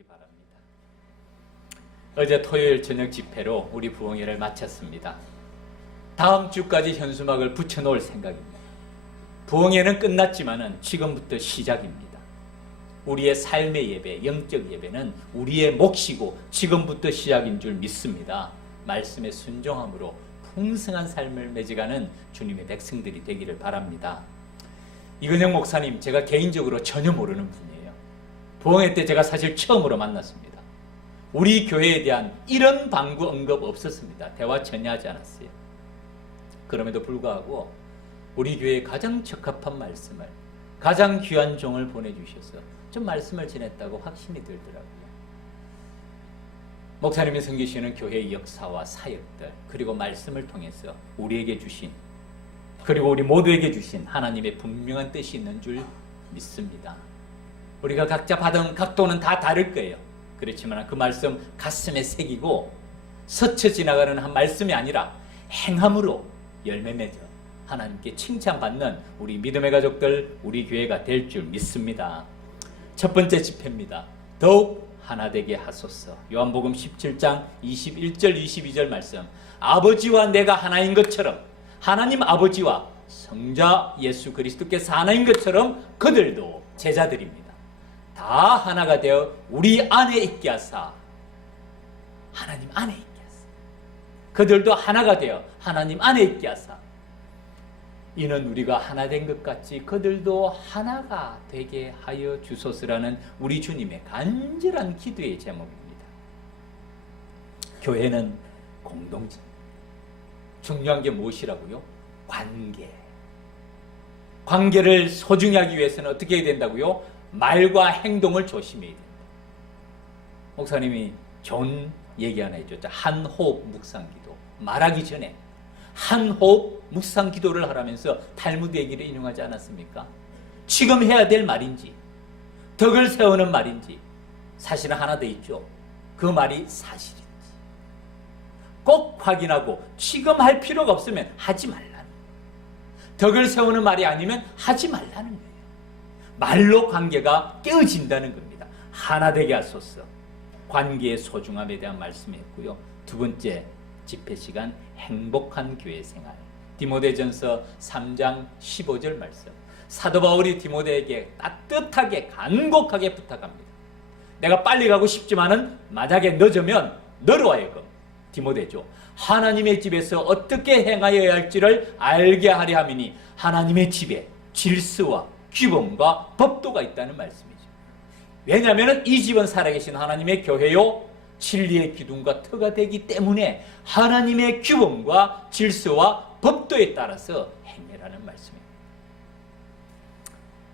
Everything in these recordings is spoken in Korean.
되시기 바랍니다. 어제 토요일 저녁 집회로 우리 부흥회를 마쳤습니다. 다음 주까지 현수막을 붙여놓을 생각입니다. 부흥회는 끝났지만은 지금부터 시작입니다. 우리의 삶의 예배, 영적 예배는 우리의 몫이고 지금부터 시작인 줄 믿습니다. 말씀에 순종함으로 풍성한 삶을 맺어가는 주님의 백성들이 되기를 바랍니다. 이근영 목사님, 제가 개인적으로 전혀 모르는 분이에요. 부흥회 때 제가 사실 처음으로 만났습니다. 우리 교회에 대한 이런 방구 언급 없었습니다. 대화 전혀 하지 않았어요. 그럼에도 불구하고 우리 교회에 가장 적합한 말씀을, 가장 귀한 종을 보내주셔서 좀 말씀을 전했다고 확신이 들더라고요. 목사님이 섬기시는 교회의 역사와 사역들, 그리고 말씀을 통해서 우리에게 주신, 그리고 우리 모두에게 주신 하나님의 분명한 뜻이 있는 줄 믿습니다. 우리가 각자 받은 각도는 다 다를 거예요. 그렇지만 그 말씀 가슴에 새기고 스쳐 지나가는 한 말씀이 아니라 행함으로 열매 맺어 하나님께 칭찬받는 우리 믿음의 가족들, 우리 교회가 될 줄 믿습니다. 첫 번째 집회입니다. 더욱 하나 되게 하소서. 요한복음 17장 21절 22절 말씀. 아버지와 내가 하나인 것처럼, 하나님 아버지와 성자 예수 그리스도께서 하나인 것처럼 그들도 제자들입니다. 다 하나가 되어 우리 안에 있게 하사, 하나님 안에 있게 하사, 그들도 하나가 되어 하나님 안에 있게 하사, 이는 우리가 하나 된 것 같이 그들도 하나가 되게 하여 주소서라는 우리 주님의 간절한 기도의 제목입니다. 교회는 공동체. 중요한 게 무엇이라고요? 관계. 관계를 소중히 하기 위해서는 어떻게 해야 된다고요? 말과 행동을 조심해야 된다. 목사님이 좋은 얘기 하나 해줬죠. 한호흡 묵상기도. 말하기 전에 한호흡 묵상기도를 하라면서 탈무드 얘기를 인용하지 않았습니까? 지금 해야 될 말인지, 덕을 세우는 말인지 사실은 하나 돼 있죠. 그 말이 사실인지 꼭 확인하고 지금 할 필요가 없으면 하지 말라는 거예요. 덕을 세우는 말이 아니면 하지 말라는 거예요. 말로 관계가 깨어진다는 겁니다. 하나 되게 하소서. 관계의 소중함에 대한 말씀했고요. 두 번째 집회 시간, 행복한 교회 생활. 디모데전서 3장 15절 말씀. 사도 바울이 디모데에게 따뜻하게 간곡하게 부탁합니다. 내가 빨리 가고 싶지만은 만약에 늦으면 너로 하여금, 디모데죠, 하나님의 집에서 어떻게 행하여야 할지를 알게 하려 함이니 하나님의 집에 질서와 규범과 법도가 있다는 말씀이죠. 왜냐하면 이 집은 살아계신 하나님의 교회요 진리의 기둥과 터가 되기 때문에 하나님의 규범과 질서와 법도에 따라서 행해라는 말씀입니다.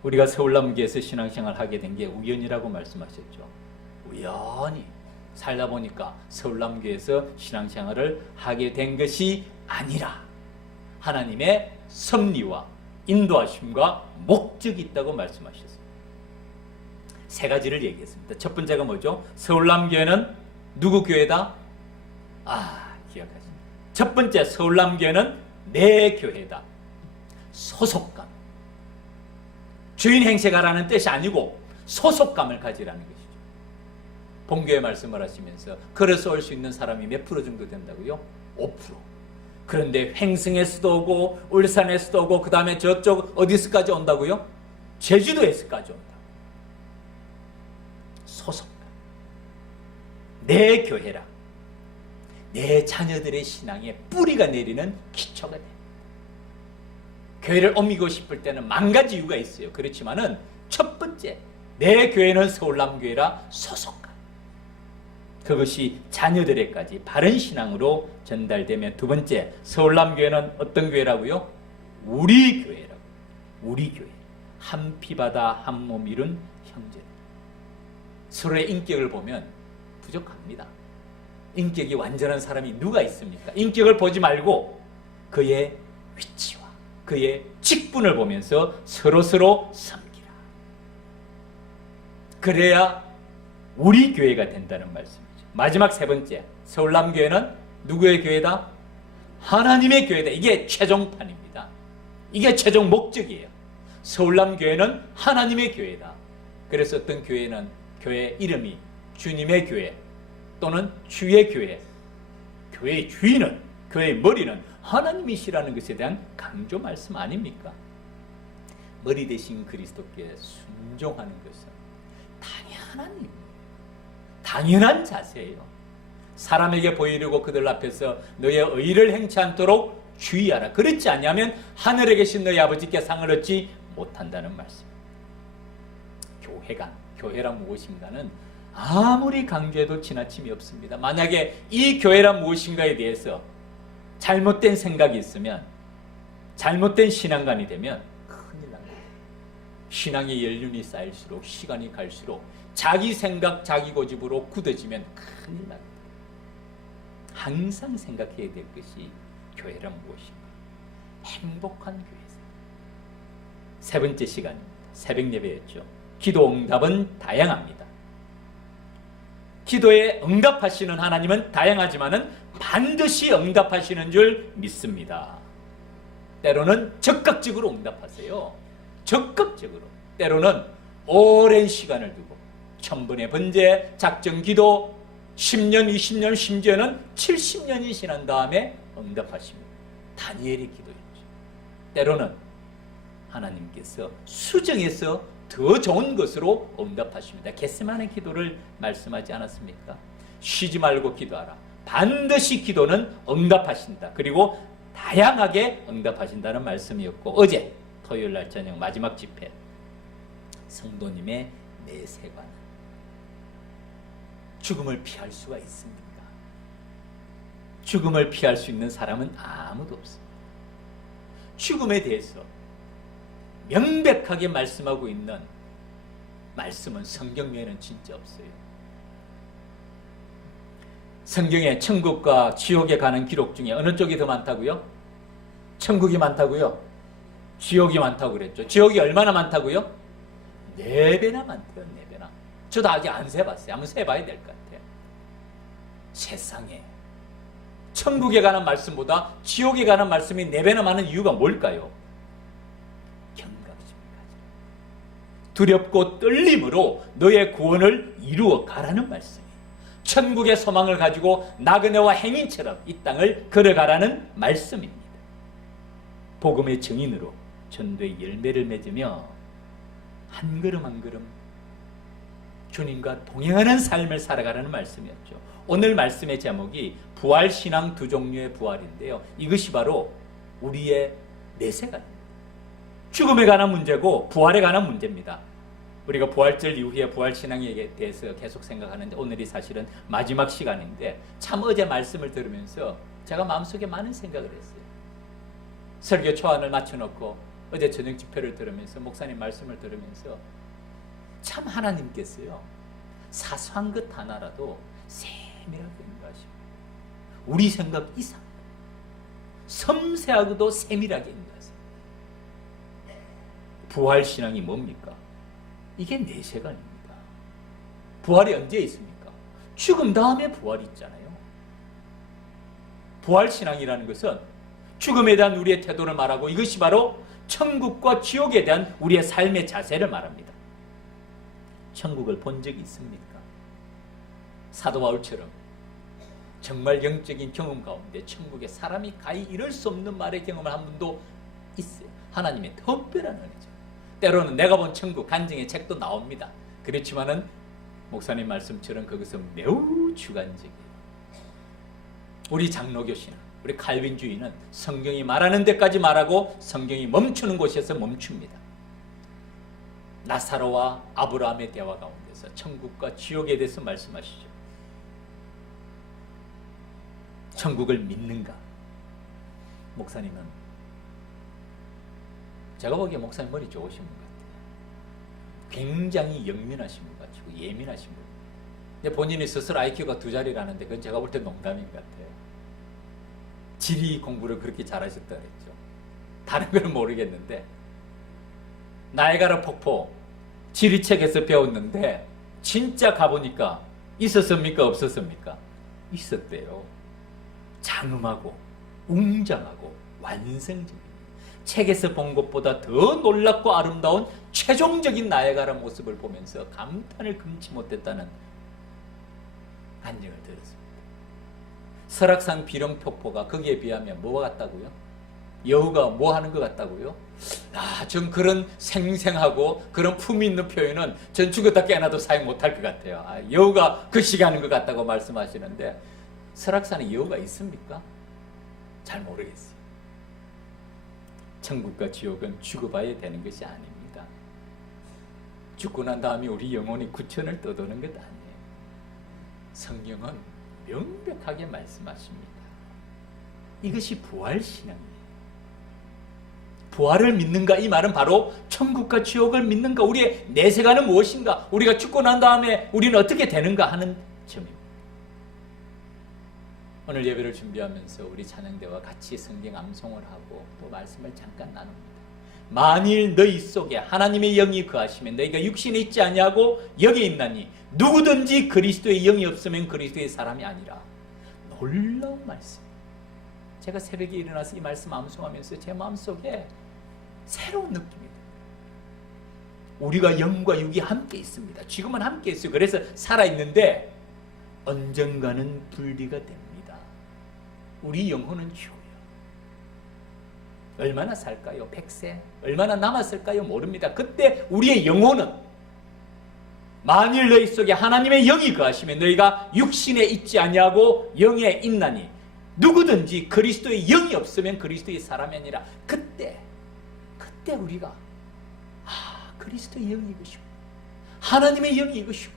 우리가 서울남교에서 신앙생활을 하게 된 게 우연이라고 말씀하셨죠. 우연히 살다 보니까 서울남교에서 신앙생활을 하게 된 것이 아니라 하나님의 섭리와 인도하심과 목적이 있다고 말씀하셨습니다. 세 가지를 얘기했습니다. 첫 번째가 뭐죠? 서울남교회는 누구 교회다? 기억하십니다. 첫 번째, 서울남교회는 내 교회다. 소속감. 주인 행세가라는 뜻이 아니고 소속감을 가지라는 것이죠. 본교회 말씀을 하시면서 걸어서 올 수 있는 사람이 몇 프로 정도 된다고요? 5%. 그런데 횡성에서도 오고 울산에서도 오고 그 다음에 저쪽 어디서까지 온다고요? 제주도에서까지 온다. 소속감. 내 교회라. 내 자녀들의 신앙에 뿌리가 내리는 기초가 됩니다. 교회를 옮기고 싶을 때는 만 가지 이유가 있어요. 그렇지만은 첫 번째, 내 교회는 서울남교회라 소속감. 그것이 자녀들에까지 바른 신앙으로 전달되면, 두 번째, 서울남교회는 어떤 교회라고요? 우리 교회라고. 우리 교회. 한 피바다 한 몸 이룬 형제. 서로의 인격을 보면 부족합니다. 인격이 완전한 사람이 누가 있습니까? 인격을 보지 말고 그의 위치와 그의 직분을 보면서 서로서로 섬기라. 그래야 우리 교회가 된다는 말씀이죠. 마지막 세 번째, 서울남교회는 누구의 교회다? 하나님의 교회다. 이게 최종판입니다. 이게 최종 목적이에요. 서울남교회는 하나님의 교회다. 그래서 어떤 교회는 교회 이름이 주님의 교회 또는 주의 교회, 교회의 주인은, 교회의 머리는 하나님이시라는 것에 대한 강조 말씀 아닙니까? 머리 대신 그리스도께 순종하는 것은 당연한 일, 당연한 자세예요. 사람에게 보이려고 그들 앞에서 너의 의를 행치 않도록 주의하라. 그렇지 않냐면 하늘에 계신 너희 아버지께 상을 얻지 못한다는 말씀. 교회란 무엇인가는 아무리 강조해도 지나침이 없습니다. 만약에 이 교회란 무엇인가에 대해서 잘못된 생각이 있으면, 잘못된 신앙관이 되면 큰일 납니다. 신앙의 연륜이 쌓일수록, 시간이 갈수록 자기 생각, 자기 고집으로 굳어지면 큰일 납니다. 항상 생각해야 될 것이 교회란 무엇인가? 행복한 교회생. 세 번째 시간입니다. 새벽 예배였죠. 기도 응답은 다양합니다. 기도에 응답하시는 하나님은 다양하지만은 반드시 응답하시는 줄 믿습니다. 때로는 적극적으로 응답하세요. 적극적으로. 때로는 오랜 시간을 두고 1000번의 번제, 작정 기도 10년, 20년, 심지어는 70년이 지난 다음에 응답하십니다. 다니엘의 기도였죠. 때로는 하나님께서 수정해서 더 좋은 것으로 응답하십니다. 겟세마네 기도를 말씀하지 않았습니까? 쉬지 말고 기도하라. 반드시 기도는 응답하신다. 그리고 다양하게 응답하신다는 말씀이었고, 어제 토요일 날 저녁 마지막 집회, 성도님의 내세관, 죽음을 피할 수가 있습니까? 죽음을 피할 수 있는 사람은 아무도 없습니다. 죽음에 대해서 명백하게 말씀하고 있는 말씀은 성경 외에는 진짜 없어요. 성경에 천국과 지옥에 가는 기록 중에 어느 쪽이 더 많다고요? 천국이 많다고요? 지옥이 많다고 그랬죠. 지옥이 얼마나 많다고요? 4배나 많대요. 4배나. 저도 아직 안 세봤어요. 한번 세봐야 될 것 같아요. 세상에 천국에 가는 말씀보다 지옥에 가는 말씀이 4배나 많은 이유가 뭘까요? 두렵고 떨림으로 너의 구원을 이루어 가라는 말씀이에요. 천국의 소망을 가지고 나그네와 행인처럼 이 땅을 걸어가라는 말씀입니다. 복음의 증인으로 전도의 열매를 맺으며 한 걸음 한 걸음 주님과 동행하는 삶을 살아가라는 말씀이었죠. 오늘 말씀의 제목이 부활신앙 두 종류의 부활인데요. 이것이 바로 우리의 내세관입니다. 죽음에 관한 문제고 부활에 관한 문제입니다. 우리가 부활절 이후에 부활신앙에 대해서 계속 생각하는데 오늘이 사실은 마지막 시간인데 참 어제 말씀을 들으면서 제가 마음속에 많은 생각을 했어요. 설교 초안을 맞춰놓고 어제 저녁 집회를 들으면서 목사님 말씀을 들으면서 참 하나님께서요 사소한 것 하나라도 세밀하게 인도하시고 우리 생각 이상 섬세하고도 세밀하게 인도하세요. 부활신앙이 뭡니까? 이게 내세관입니다. 부활이 언제 있습니까? 죽음 다음에 부활이 있잖아요. 부활신앙이라는 것은 죽음에 대한 우리의 태도를 말하고 이것이 바로 천국과 지옥에 대한 우리의 삶의 자세를 말합니다. 천국을 본 적이 있습니까? 사도 바울처럼 정말 영적인 경험 가운데 천국에 사람이 가히 이룰 수 없는 말의 경험을 한 분도 있어요. 하나님의 특별한 은혜죠. 때로는 내가 본 천국 간증의 책도 나옵니다. 그렇지만은 목사님 말씀처럼 그것은 매우 주관적이에요. 우리 장로교 신앙, 우리 칼빈주의는 성경이 말하는 데까지 말하고 성경이 멈추는 곳에서 멈춥니다. 나사로와 아브라함의 대화 가운데서 천국과 지옥에 대해서 말씀하시죠. 천국을 믿는가? 목사님은 제가 보기에 목사님 머리 좋으신 분 같아요. 굉장히 영민하신 분 같고 예민하신 분. 근데 본인이 스스로 IQ가 2자리라는데 그건 제가 볼 때 농담인 것 같아요. 지리 공부를 그렇게 잘하셨다 그랬죠. 다른 건 모르겠는데 나이아가라 폭포 지리책에서 배웠는데 진짜 가보니까 있었습니까? 없었습니까? 있었대요. 장엄하고 웅장하고 완성적인 책에서 본 것보다 더 놀랍고 아름다운 최종적인 나이아가라 모습을 보면서 감탄을 금치 못했다는 안정을 들었습니다. 설악산 비룡폭포가 거기에 비하면 뭐가 같다고요? 여우가 뭐 하는 것 같다고요? 전 그런 생생하고 그런 품위 있는 표현은 전 죽었다 깨어나도 사용 못할 것 같아요. 여우가 그 시기하는 것 같다고 말씀하시는데 설악산에 여우가 있습니까? 잘 모르겠어요. 천국과 지옥은 죽어봐야 되는 것이 아닙니다. 죽고 난 다음에 우리 영혼이 구천을 떠도는 것 아니에요. 성경은 명백하게 말씀하십니다. 이것이 부활신앙이에요. 부활을 믿는가? 이 말은 바로 천국과 지옥을 믿는가? 우리의 내세관은 무엇인가? 우리가 죽고 난 다음에 우리는 어떻게 되는가 하는 점입니다. 오늘 예배를 준비하면서 우리 찬양대와 같이 성경 암송을 하고 또 말씀을 잠깐 나눕니다. 만일 너희 속에 하나님의 영이 거하시면 너희가 육신에 있지 아니하고 영에 있나니 누구든지 그리스도의 영이 없으면 그리스도의 사람이 아니라. 놀라운 말씀. 제가 새벽에 일어나서 이 말씀 암송하면서 제 마음속에 새로운 느낌이 듭니다. 우리가 영과 육이 함께 있습니다. 지금은 함께 있어요. 그래서 살아있는데 언젠가는 분리가 됩니다. 우리 영혼은 죽어요. 얼마나 살까요? 100세? 얼마나 남았을까요? 모릅니다. 그때 우리의 영혼은 만일 너희 속에 하나님의 영이 거하시면 너희가 육신에 있지 아니하고 영에 있나니 누구든지 그리스도의 영이 없으면 그리스도의 사람이 아니라. 그때 우리가 그리스도의 영이 이것이고 하나님의 영이 이것이고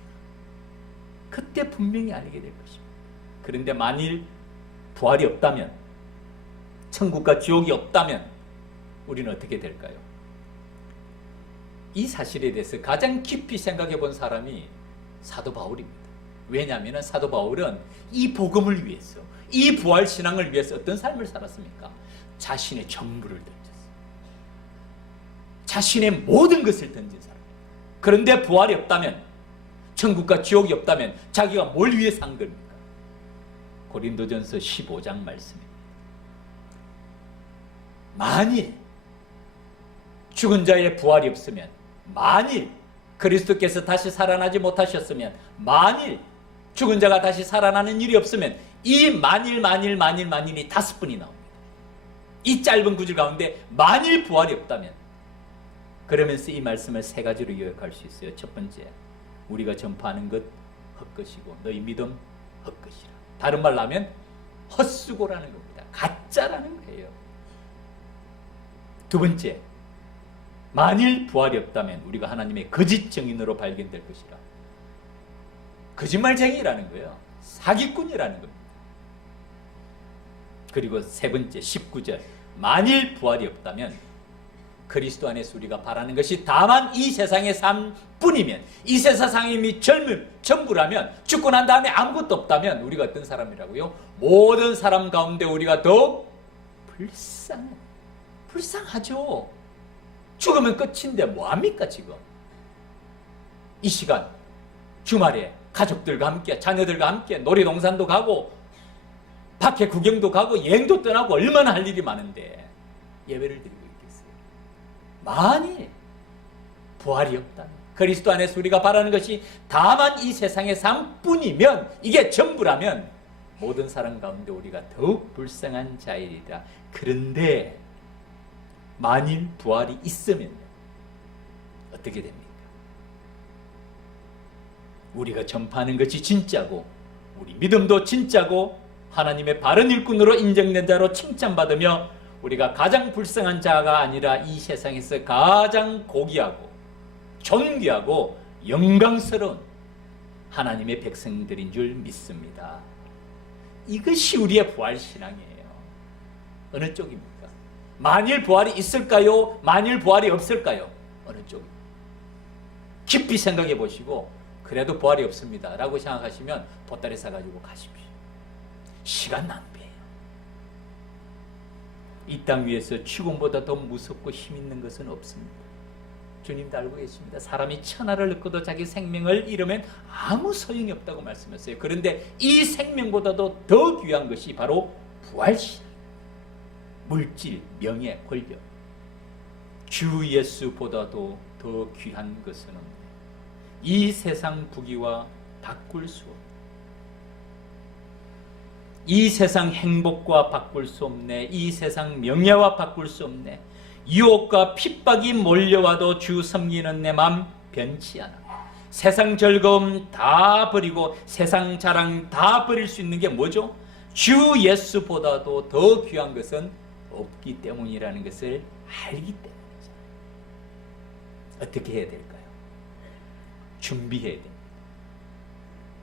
그때 분명히 알게 될 것입니다. 그런데 만일 부활이 없다면, 천국과 지옥이 없다면 우리는 어떻게 될까요? 이 사실에 대해서 가장 깊이 생각해 본 사람이 사도 바울입니다. 왜냐하면 사도 바울은 이 복음을 위해서, 이 부활 신앙을 위해서 어떤 삶을 살았습니까? 자신의 전부를 던졌어요. 자신의 모든 것을 던진 사람. 그런데 부활이 없다면, 천국과 지옥이 없다면 자기가 뭘 위해 산 겁니까? 고린도전서 15장 말씀입니다. 만일 죽은 자의 부활이 없으면, 만일 그리스도께서 다시 살아나지 못하셨으면, 만일 죽은 자가 다시 살아나는 일이 없으면, 이 만일이 5번이 나옵니다. 이 짧은 구절 가운데 만일 부활이 없다면, 그러면서 이 말씀을 세 가지로 요약할 수 있어요. 첫 번째, 우리가 전파하는 것 헛것이고 너희 믿음 헛것이라. 다른 말로 하면 헛수고라는 겁니다. 가짜라는 거예요. 두 번째, 만일 부활이 없다면 우리가 하나님의 거짓 증인으로 발견될 것이라. 거짓말쟁이라는 거예요. 사기꾼이라는 겁니다. 그리고 세 번째, 19절, 만일 부활이 없다면 그리스도 안에서 우리가 바라는 것이 다만 이 세상의 삶뿐이면, 이 세상이 이미 전부라면, 죽고 난 다음에 아무것도 없다면 우리가 어떤 사람이라고요? 모든 사람 가운데 우리가 더욱 불쌍하죠. 죽으면 끝인데 뭐합니까 지금? 이 시간 주말에 가족들과 함께, 자녀들과 함께 놀이동산도 가고 밖에 구경도 가고 여행도 떠나고 얼마나 할 일이 많은데 예배를 드리고 있겠어요. 만일 부활이 없다면, 그리스도 안에서 우리가 바라는 것이 다만 이 세상의 삶뿐이면, 이게 전부라면 모든 사람 가운데 우리가 더욱 불쌍한 자이리라. 그런데 만일 부활이 있으면 어떻게 됩니까? 우리가 전파하는 것이 진짜고 우리 믿음도 진짜고 하나님의 바른 일꾼으로 인정된 자로 칭찬받으며 우리가 가장 불쌍한 자가 아니라 이 세상에서 가장 고귀하고 존귀하고 영광스러운 하나님의 백성들인 줄 믿습니다. 이것이 우리의 부활신앙이에요. 어느 쪽입니까? 만일 부활이 있을까요? 만일 부활이 없을까요? 어느 쪽입니까? 깊이 생각해 보시고, 그래도 부활이 없습니다 라고 생각하시면 보따리 싸가지고 가십시오. 시간 낭비예요. 이 땅 위에서 죽음보다 더 무섭고 힘있는 것은 없습니다. 주님도 알고 계십니다. 사람이 천하를 얻고도 자기 생명을 잃으면 아무 소용이 없다고 말씀했어요. 그런데 이 생명보다도 더 귀한 것이 바로 부활신. 물질, 명예, 권력, 주 예수보다도 더 귀한 것은 없네. 이 세상 부귀와 바꿀 수 없네. 이 세상 행복과 바꿀 수 없네. 이 세상 명예와 바꿀 수 없네. 유혹과 핍박이 몰려와도 주 섬기는 내 맘 변치 않아. 세상 즐거움 다 버리고 세상 자랑 다 버릴 수 있는 게 뭐죠? 주 예수보다도 더 귀한 것은 없기 때문이라는 것을 알기 때문이죠. 어떻게 해야 될까요? 준비해야 됩니다.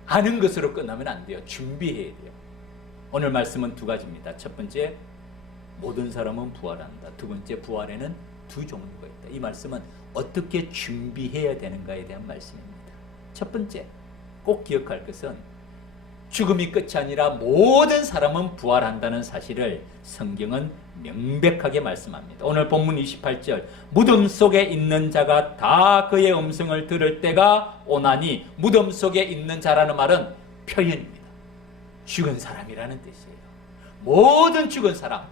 아는 것으로 끝나면 안 돼요. 준비해야 돼요. 오늘 말씀은 두 가지입니다. 첫 번째, 모든 사람은 부활한다. 두 번째, 부활에는 두 종류가 있다. 이 말씀은 어떻게 준비해야 되는가에 대한 말씀입니다. 첫 번째, 꼭 기억할 것은 죽음이 끝이 아니라 모든 사람은 부활한다는 사실을 성경은 명백하게 말씀합니다. 오늘 본문 28절, 무덤 속에 있는 자가 다 그의 음성을 들을 때가 오나니, 무덤 속에 있는 자라는 말은 표현입니다. 죽은 사람이라는 뜻이에요. 모든 죽은 사람,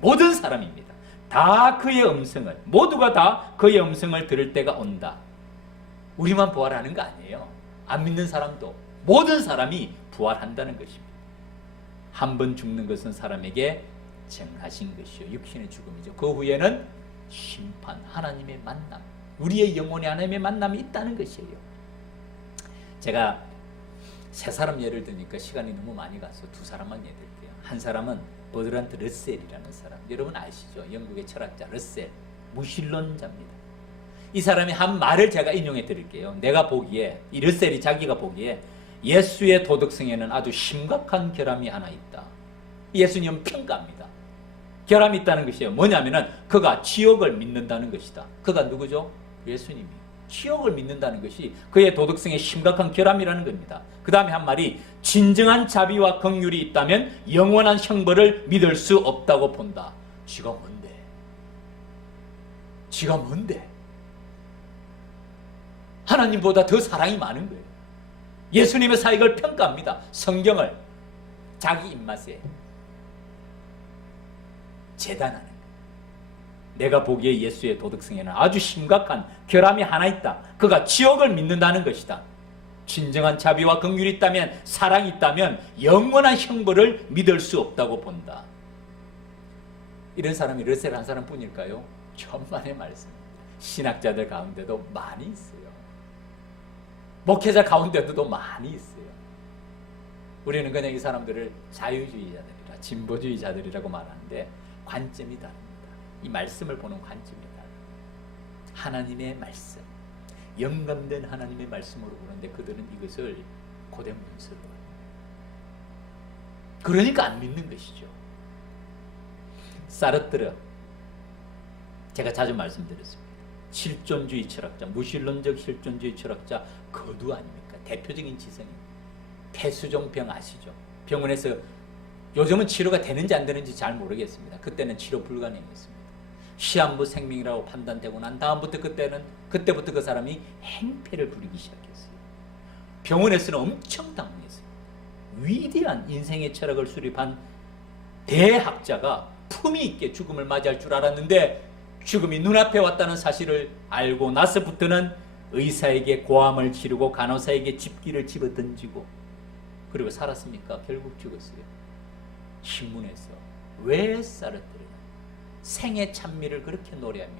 모든 사람입니다. 다 그의 음성을, 모두가 다 그의 음성을 들을 때가 온다. 우리만 부활하는 거 아니에요. 안 믿는 사람도, 모든 사람이 부활한다는 것입니다. 한 번 죽는 것은 사람에게 정하신 것이요, 육신의 죽음이죠. 그 후에는 심판, 하나님의 만남, 우리의 영혼의 하나님의 만남이 있다는 것이에요. 제가 세 사람 예를 드니까 시간이 너무 많이 가서 두 사람만 예를 들게요. 한 사람은 버드란트 러셀이라는 사람, 여러분 아시죠? 영국의 철학자 러셀, 무신론자입니다. 이 사람이 한 말을 제가 인용해 드릴게요. 내가 보기에, 이 러셀이 자기가 보기에 예수의 도덕성에는 아주 심각한 결함이 하나 있다. 예수님은 평가합니다. 결함이 있다는 것이에요. 뭐냐면은 그가 지옥을 믿는다는 것이다. 그가 누구죠? 예수님이. 지옥을 믿는다는 것이 그의 도덕성의 심각한 결함이라는 겁니다. 그 다음에 한 말이, 진정한 자비와 긍휼이 있다면 영원한 형벌을 믿을 수 없다고 본다. 지가 뭔데? 지가 뭔데? 하나님보다 더 사랑이 많은 거예요. 예수님의 사역을 평가합니다. 성경을 자기 입맛에 재단하는 거예요. 내가 보기에 예수의 도덕성에는 아주 심각한 결함이 하나 있다. 그가 지옥을 믿는다는 것이다. 진정한 자비와 긍휼이 있다면, 사랑이 있다면 영원한 형벌을 믿을 수 없다고 본다. 이런 사람이 러셀 한 사람뿐일까요? 천만의 말씀입니다. 신학자들 가운데도 많이 있어요. 목회자 가운데도 많이 있어요. 우리는 그냥 이 사람들을 자유주의자들이라, 진보주의자들이라고 말하는데 관점이 다릅니다. 이 말씀을 보는 관점이 달라요. 하나님의 말씀, 영감된 하나님의 말씀으로 보는데 그들은 이것을 고대 문서로, 그러니까 안 믿는 것이죠. 사르트르, 제가 자주 말씀드렸습니다. 실존주의 철학자, 무신론적 실존주의 철학자 거두 아닙니까? 대표적인 지성인. 폐수종병 아시죠? 병원에서 요즘은 치료가 되는지 안 되는지 잘 모르겠습니다. 그때는 치료 불가능했습니다. 시한부 생명이라고 판단되고 난 다음부터 그때부터 그 사람이 행패를 부리기 시작했어요. 병원에서는 엄청 당황했어요. 위대한 인생의 철학을 수립한 대학자가 품위 있게 죽음을 맞이할 줄 알았는데 죽음이 눈앞에 왔다는 사실을 알고 나서부터는 의사에게 고함을 지르고 간호사에게 집기를 집어던지고, 그리고 살았습니까? 결국 죽었어요. 신문에서 왜 사르트르가 생의 찬미를 그렇게 노래하며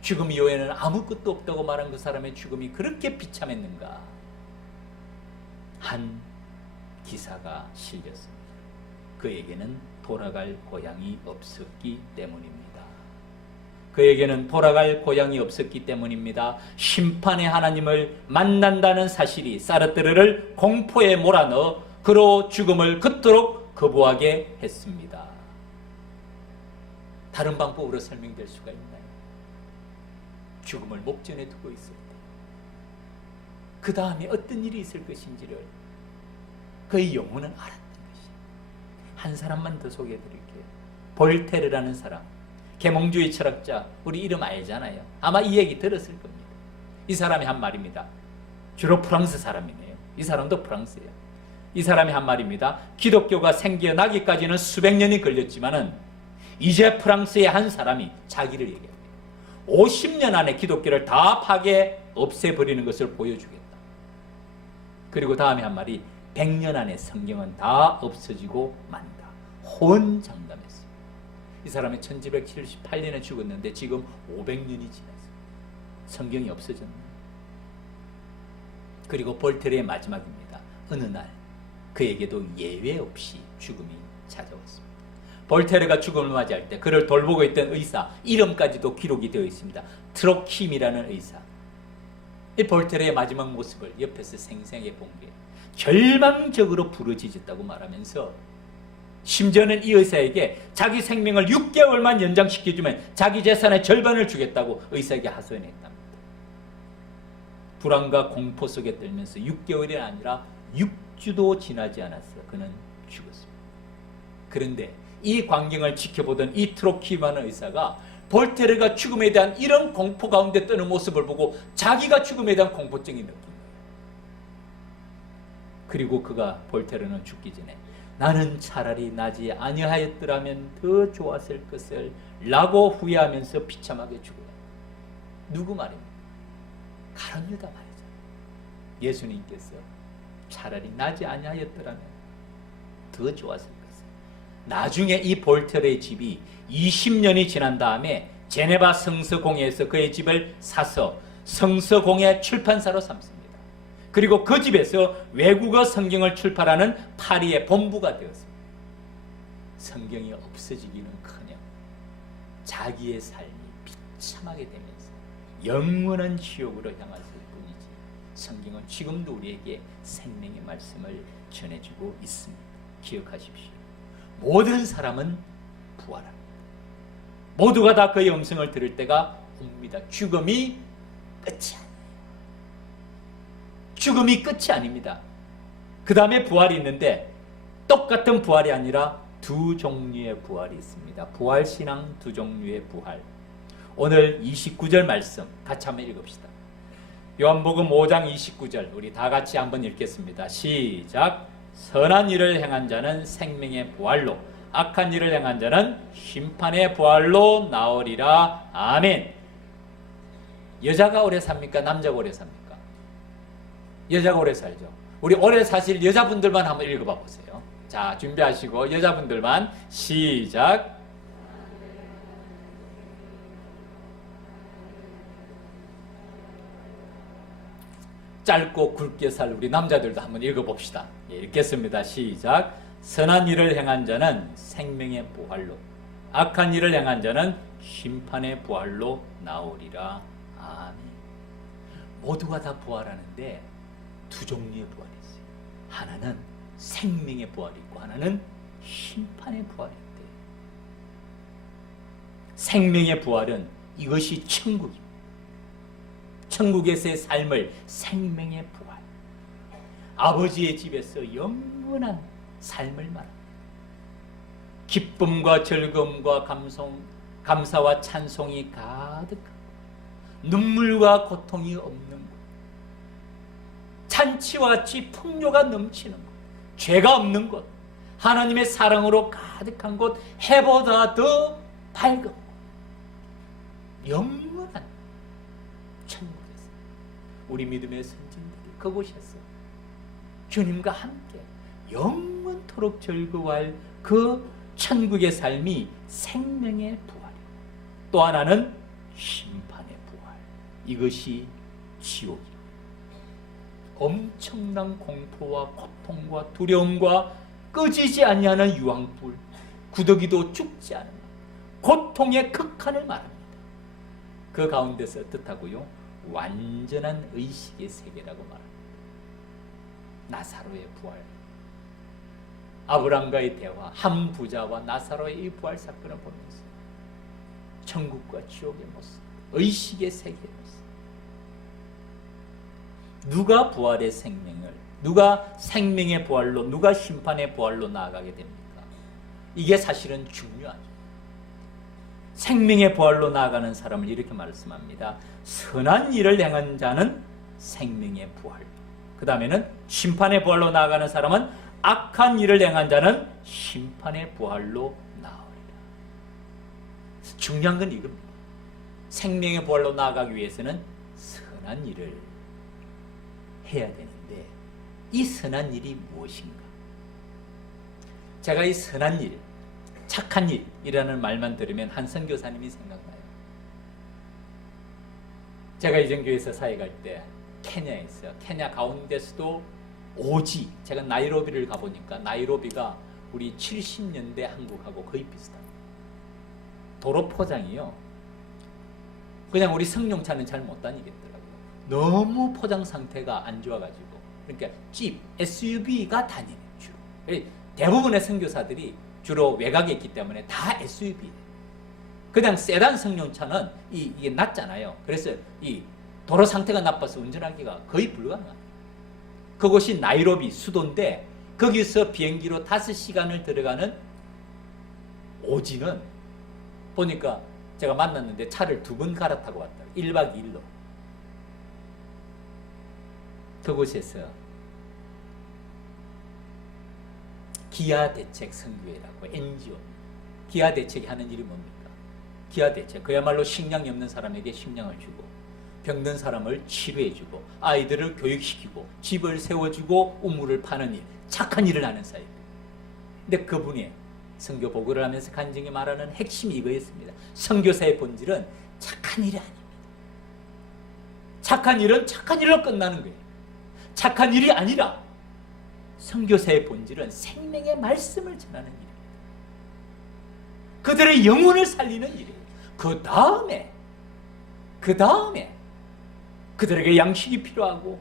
죽음 이후에는 아무것도 없다고 말한 그 사람의 죽음이 그렇게 비참했는가? 한 기사가 실렸습니다. 그에게는 돌아갈 고향이 없었기 때문입니다. 그에게는 돌아갈 고향이 없었기 때문입니다. 심판의 하나님을 만난다는 사실이 사르트르를 공포에 몰아넣어 그로 죽음을 그토록 거부하게 했습니다. 다른 방법으로 설명될 수가 있나요? 죽음을 목전에 두고 있을 때, 그 다음에 어떤 일이 있을 것인지를 그의 영혼은 알았던 것이에요. 한 사람만 더 소개해드릴게요. 볼테르라는 사람, 계몽주의 철학자, 우리 이름 알잖아요. 아마 이 얘기 들었을 겁니다. 이 사람이 한 말입니다. 주로 프랑스 사람이네요. 이 사람도 프랑스예요. 이 사람이 한 말입니다. 기독교가 생겨나기까지는 수백 년이 걸렸지만은 이제 프랑스의 한 사람이 자기를 얘기합니다. 50년 안에 기독교를 다 파괴 없애버리는 것을 보여주겠다. 그리고 다음에 한 말이, 100년 안에 성경은 다 없어지고 만다. 호언장담했어요. 이 사람이 1778년에 죽었는데 지금 500년이 지났어요. 성경이 없어졌네. 그리고 볼테르의 마지막입니다. 어느 날 그에게도 예외 없이 죽음이 찾아왔습니다. 볼테르가 죽음을 맞이할 때 그를 돌보고 있던 의사 이름까지도 기록이 되어 있습니다. 트로킴이라는 의사. 이 볼테르의 마지막 모습을 옆에서 생생하게 본 게 절망적으로 부러지셨다고 말하면서 심지어는 이 의사에게 자기 생명을 6개월만 연장시켜주면 자기 재산의 절반을 주겠다고 의사에게 하소연했답니다. 불안과 공포 속에 떨면서 6개월이 아니라 6주도 지나지 않았어요. 그는 죽었습니다. 그런데 이 광경을 지켜보던 이 트로키마는 의사가 볼테르가 죽음에 대한 이런 공포 가운데 떠는 모습을 보고 자기가 죽음에 대한 공포증이 느낀 거예요. 그리고 그가 볼테르는 죽기 전에 나는 차라리 나지 아니하였더라면 더 좋았을 것을 라고 후회하면서 비참하게 죽어요. 누구 말입니까? 가룟 유다 말이죠. 예수님께서 차라리 나지 아니하였더라면 더 좋았을 것을. 나중에 이 볼테르의 집이 20년이 지난 다음에 제네바 성서공회에서 그의 집을 사서 성서공회 출판사로 삼습니다. 그리고 그 집에서 외국어 성경을 출판하는 파리의 본부가 되었습니다. 성경이 없어지기는커녕 자기의 삶이 비참하게 되면서 영원한 지옥으로 향했을 뿐이지 성경은 지금도 우리에게 생명의 말씀을 전해주고 있습니다. 기억하십시오. 모든 사람은 부활합니다. 모두가 다 그의 음성을 들을 때가 옵니다. 죽음이 끝이 아니에요. 죽음이 끝이 아닙니다. 그 다음에 부활이 있는데 똑같은 부활이 아니라 두 종류의 부활이 있습니다. 부활신앙 두 종류의 부활. 오늘 29절 말씀 같이 한번 읽읍시다. 요한복음 5장 29절 우리 다 같이 한번 읽겠습니다. 시작. 선한 일을 행한 자는 생명의 부활로 악한 일을 행한 자는 심판의 부활로 나오리라. 아멘. 여자가 오래 삽니까? 남자가 오래 삽니까? 여자가 오래 살죠. 우리 오래 사실 여자분들만 한번 읽어봐 보세요. 자, 준비하시고 여자분들만 시작. 짧고 굵게 살 우리 남자들도 한번 읽어봅시다. 예, 읽겠습니다. 시작. 선한 일을 행한 자는 생명의 부활로 악한 일을 행한 자는 심판의 부활로 나오리라. 아멘. 모두가 다 부활하는데 두 종류의 부활이 있어요. 하나는 생명의 부활이 있고 하나는 심판의 부활이 있대요. 생명의 부활은 이것이 천국입니다. 천국에서의 삶을 생명의 부활. 아버지의 집에서 영원한 삶을 말합니다. 기쁨과 즐거움과 감사와 찬송이 가득하고 눈물과 고통이 없는 곳. 잔치와 같이 풍요가 넘치는 곳. 죄가 없는 곳. 하나님의 사랑으로 가득한 곳. 해보다 더 밝은 곳. 영원한 천국에서 우리 믿음의 선진들이 그곳에서 주님과 함께 영원토록 즐거워할 그 천국의 삶이 생명의 부활이고 또 하나는 심판의 부활. 이것이 지옥이고 엄청난 공포와 고통과 두려움과 꺼지지 아니하는 유황불, 구더기도 죽지 않은 고통의 극한을 말합니다. 그 가운데서 뜻하고요, 완전한 의식의 세계라고 말합니다. 나사로의 부활, 아브람과의 대화, 한 부자와 나사로의 이 부활 사건을 보면서 천국과 지옥의 모습, 의식의 세계의 모습. 누가 부활의 생명을, 누가 생명의 부활로, 누가 심판의 부활로 나아가게 됩니까? 이게 사실은 중요하죠. 생명의 부활로 나아가는 사람을 이렇게 말씀합니다. 선한 일을 행한 자는 생명의 부활. 그 다음에는 심판의 부활로 나아가는 사람은 악한 일을 행한 자는 심판의 부활로 나아오리라. 중요한 건 이겁니다. 생명의 부활로 나아가기 위해서는 선한 일을 해야 되는데 이 선한 일이 무엇인가? 제가 이 선한 일, 착한 일이라는 말만 들으면 한 선교사님이 생각나요. 제가 이전 교회에서 사역할 때 케냐에서, 케냐 가운데서도 오지, 제가 나이로비를 가보니까 나이로비가 우리 70년대 한국하고 거의 비슷합니다. 도로 포장이요, 그냥 우리 승용차는 잘 못 다니겠더라고요. 너무 포장 상태가 안 좋아가지고. 그러니까 집, SUV가 다니는 주로. 대부분의 선교사들이 주로 외곽에 있기 때문에 다 SUV. 그냥 세단 승용차는 이게 낮잖아요. 그래서 이 도로 상태가 나빠서 운전하기가 거의 불가능합니다. 그곳이 나이로비 수도인데 거기서 비행기로 5시간을 들어가는 오지는 보니까 제가 만났는데 차를 2번 갈아타고 왔다. 1박 2일로. 그곳에서 기아대책 선교회라고 NGO. 기아대책이 하는 일이 뭡니까? 기아대책. 그야말로 식량이 없는 사람에게 식량을 주고, 병든 사람을 치료해주고, 아이들을 교육시키고, 집을 세워주고, 우물을 파는 일, 착한 일을 하는 사이입니다. 근데 그분이 선교 보고를 하면서 간증히 말하는 핵심이 이거였습니다. 선교사의 본질은 착한 일이 아닙니다. 착한 일은 착한 일로 끝나는 거예요. 착한 일이 아니라 선교사의 본질은 생명의 말씀을 전하는 일입니다. 그들의 영혼을 살리는 일이에요. 그 다음에 그들에게 양식이 필요하고,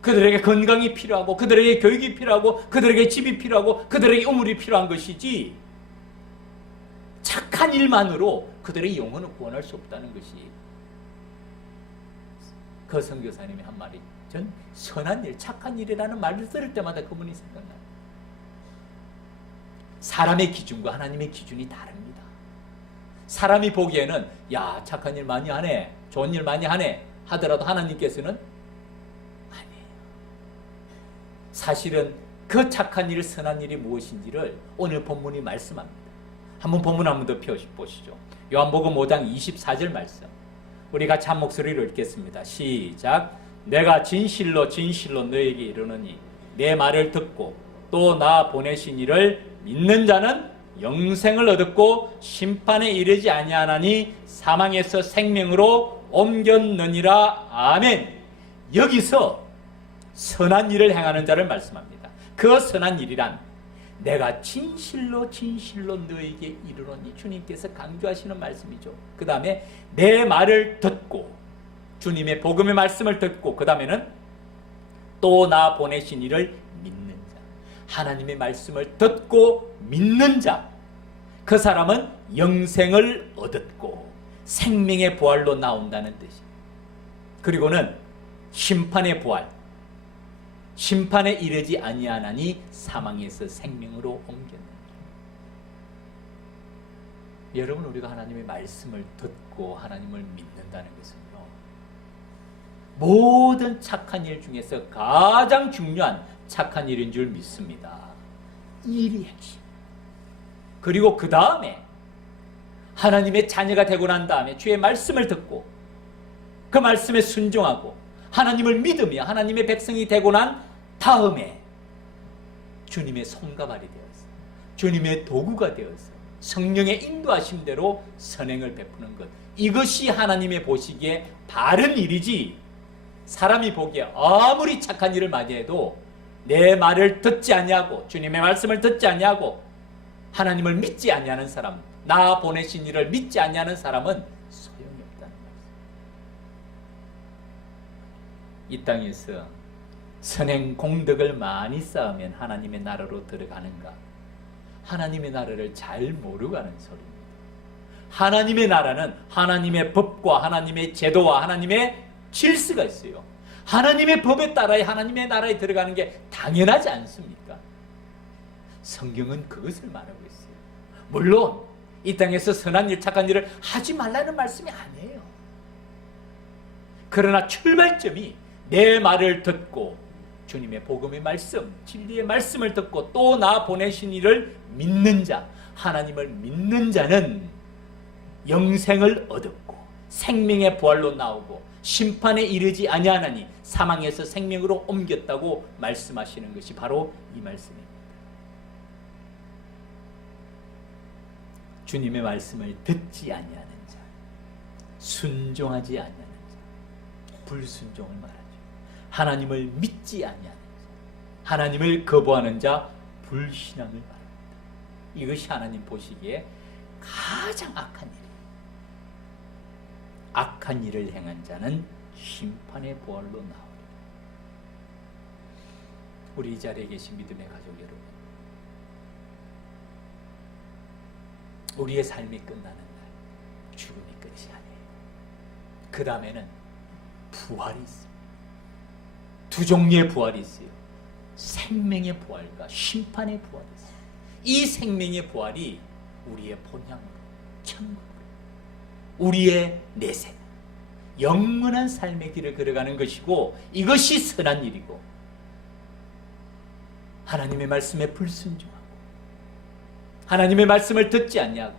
그들에게 건강이 필요하고, 그들에게 교육이 필요하고, 그들에게 집이 필요하고, 그들에게 우물이 필요한 것이지, 착한 일만으로 그들의 영혼을 구원할 수 없다는 것이 그 선교사님이 한 말이, 전 선한 일, 착한 일이라는 말을 들을 때마다 그분이 생각나요. 사람의 기준과 하나님의 기준이 다릅니다. 사람이 보기에는 야, 착한 일 많이 하네, 좋은 일 많이 하네 하더라도 하나님께서는 아니에요. 사실은 그 착한 일, 선한 일이 무엇인지를 오늘 본문이 말씀합니다. 한번 본문 한 번 더 펴보시죠. 요한복음 5장 24절 말씀. 우리 같이 한 목소리로 읽겠습니다. 시작. 내가 진실로 진실로 너에게 이르노니 내 말을 듣고 또 나 보내신 이를 믿는 자는 영생을 얻었고 심판에 이르지 아니하나니 사망에서 생명으로 옮겼느니라. 아멘. 여기서 선한 일을 행하는 자를 말씀합니다. 그 선한 일이란 내가 진실로 진실로 너에게 이르노니, 주님께서 강조하시는 말씀이죠. 그 다음에 내 말을 듣고, 주님의 복음의 말씀을 듣고, 그 다음에는 또 나 보내신 이를 믿는 자. 하나님의 말씀을 듣고 믿는 자, 그 사람은 영생을 얻었고 생명의 부활로 나온다는 뜻이에요. 그리고는 심판의 부활, 심판에 이르지 아니하나니 사망에서 생명으로 옮겼느니라. 여러분, 우리가 하나님의 말씀을 듣고 하나님을 믿는다는 것은요, 모든 착한 일 중에서 가장 중요한 착한 일인 줄 믿습니다. 이 일이 핵심. 그리고 그 다음에 하나님의 자녀가 되고 난 다음에 주의 말씀을 듣고 그 말씀에 순종하고 하나님을 믿으며 하나님의 백성이 되고 난 다음에 주님의 손가발이 되어서, 주님의 도구가 되어서 성령의 인도하심대로 선행을 베푸는 것, 이것이 하나님의 보시기에 바른 일이지, 사람이 보기에 아무리 착한 일을 많이 해도 내 말을 듣지 아니하고 주님의 말씀을 듣지 아니하고 하나님을 믿지 아니하는 사람, 나 보내신 이를 믿지 아니하는 사람은 소용이 없다는 말씀. 이 땅에서 선행 공덕을 많이 쌓으면 하나님의 나라로 들어가는가? 하나님의 나라를 잘 모르고 가는 소리입니다. 하나님의 나라는 하나님의 법과 하나님의 제도와 하나님의 질서가 있어요. 하나님의 법에 따라야 하나님의 나라에 들어가는 게 당연하지 않습니까? 성경은 그것을 말하고 있어요. 물론 이 땅에서 선한 일, 착한 일을 하지 말라는 말씀이 아니에요. 그러나 출발점이 내 말을 듣고 주님의 복음의 말씀, 진리의 말씀을 듣고 또 나 보내신 이를 믿는 자, 하나님을 믿는 자는 영생을 얻었고 생명의 부활로 나오고 심판에 이르지 아니하나니 사망에서 생명으로 옮겼다고 말씀하시는 것이 바로 이 말씀입니다. 주님의 말씀을 듣지 아니하는 자, 순종하지 아니하는 자, 불순종을 말하죠. 하나님을 믿지 아니하는 자, 하나님을 거부하는 자, 불신앙을 말합니다. 이것이 하나님 보시기에 가장 악한 일이에요. 악한 일을 행한 자는 심판의 보혈로 나오리라. 우리 이 자리에 계신 믿음의 가족 여러분, 우리의 삶이 끝나는 날 죽음이 끝이 아니에요. 그 다음에는 부활이 있습니다. 두 종류의 부활이 있어요. 생명의 부활과 심판의 부활이 있어요. 이 생명의 부활이 우리의 본향으로, 천국으로, 우리의 내생, 영원한 삶의 길을 걸어가는 것이고, 이것이 선한 일이고, 하나님의 말씀에 불순종하고 하나님의 말씀을 듣지 아니하고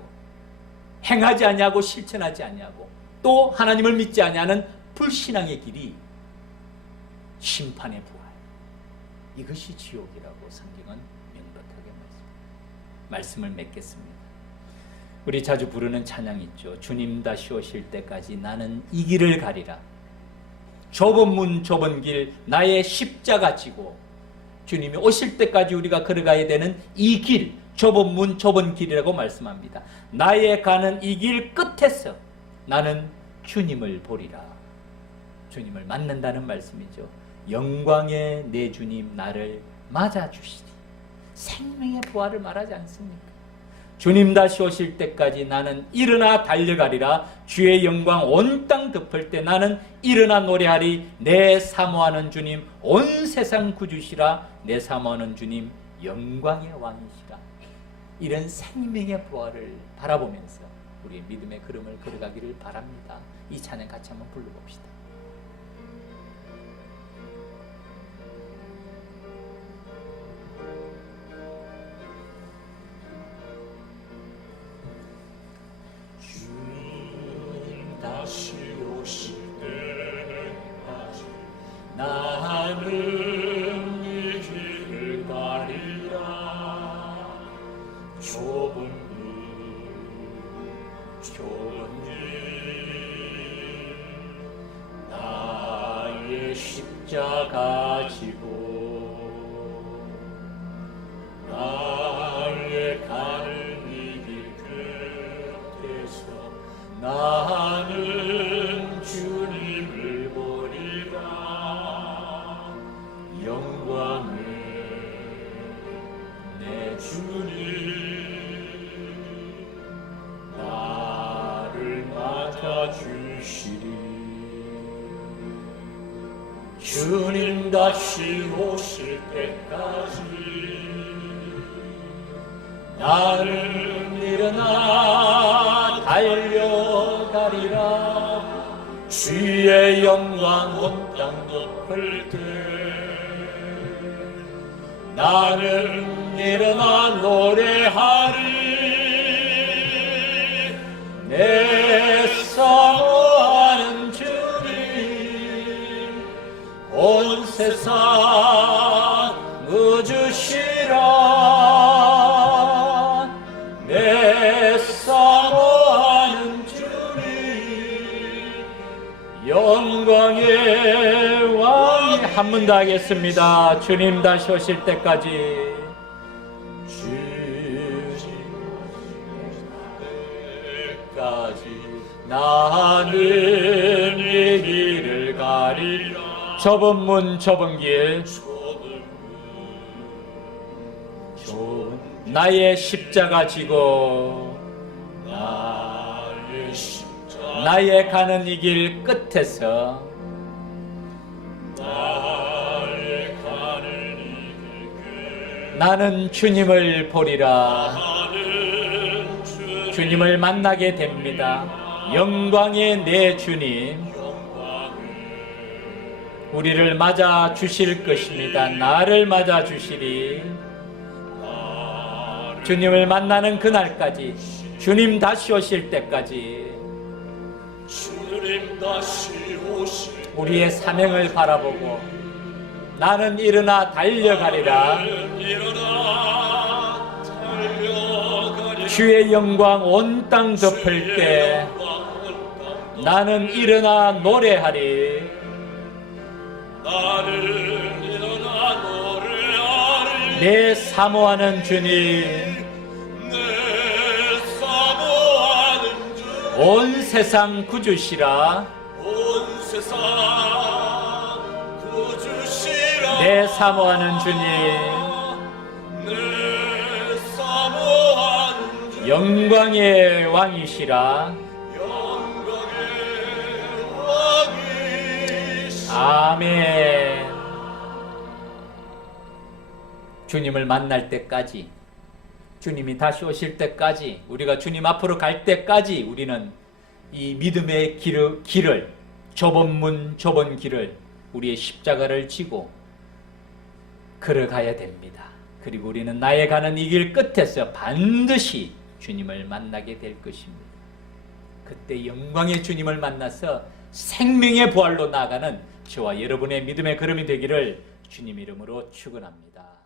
행하지 아니하고 실천하지 아니하고 또 하나님을 믿지 아니하는 불신앙의 길이 심판의 부활, 이것이 지옥이라고 성경은 명백하게 말씀을 맺겠습니다. 우리 자주 부르는 찬양 있죠. 주님 다시 오실 때까지 나는 이 길을 가리라. 좁은 문 좁은 길 나의 십자가 지고, 주님이 오실 때까지 우리가 걸어가야 되는 이 길, 좁은 문 좁은 길이라고 말씀합니다. 나의 가는 이 길 끝에서 나는 주님을 보리라. 주님을 만난다는 말씀이죠. 영광의 내 주님 나를 맞아주시리. 생명의 부활을 말하지 않습니까? 주님 다시 오실 때까지 나는 일어나 달려가리라. 주의 영광 온 땅 덮을 때 나는 일어나 노래하리. 내 사모하는 주님 온 세상 구주시라. 내 사모하는 주님 영광의 왕이시라. 이런 생명의 부활을 바라보면서 우리의 믿음의 걸음을 걸어가기를 바랍니다. 이 찬양 같이 한번 불러봅시다. 다시 오실 때까지 나는 이 길을 가리라. 좁은 길 나의 십자가 지고 나의 가는 이 길 끝에서 나는 주님을 보리라. 영광을 내 주님 나를 맞아주시리. 주님 다시 오실 때까지 나는 일어나 달려가리라. 주의 영광 온 땅 덮을 때 나는 일어나 노래하리. 내 사모하는 주님 온 세상 구주시라. 내 사모하는 주님 영광의 왕. 한 번 더 하겠습니다. 주님 다시 오실 때까지 나는 이 길을 가리라. 좁은 문 좁은 길 나의 십자가 지고 나의 가는 이 길 끝에서 나는 주님을 보리라. 주님을 만나게 됩니다. 영광의 내 주님 우리를 맞아 주실 것입니다. 나를 맞아 주시리. 주님을 만나는 그날까지, 주님 다시 오실 때까지 주님 다시 오실 우리의 사명을 바라보고 나는 일어나 달려가리라. 주의 영광 온 땅 덮을 때 나는 일어나 노래하리. 내 사모하는 주님, 온 세상 구주시라. 내 사모하는 주님, 영광의 왕이시라. 아멘. 주님을 만날 때까지, 주님이 다시 오실 때까지, 우리가 주님 앞으로 갈 때까지 우리는 이 믿음의 길을, 좁은 길을, 우리의 십자가를 지고 걸어가야 됩니다. 그리고 우리는 나의 가는 이 길 끝에서 반드시 주님을 만나게 될 것입니다. 그때 영광의 주님을 만나서 생명의 부활로 나아가는 저와 여러분의 믿음의 걸음이 되기를 주님 이름으로 축원합니다.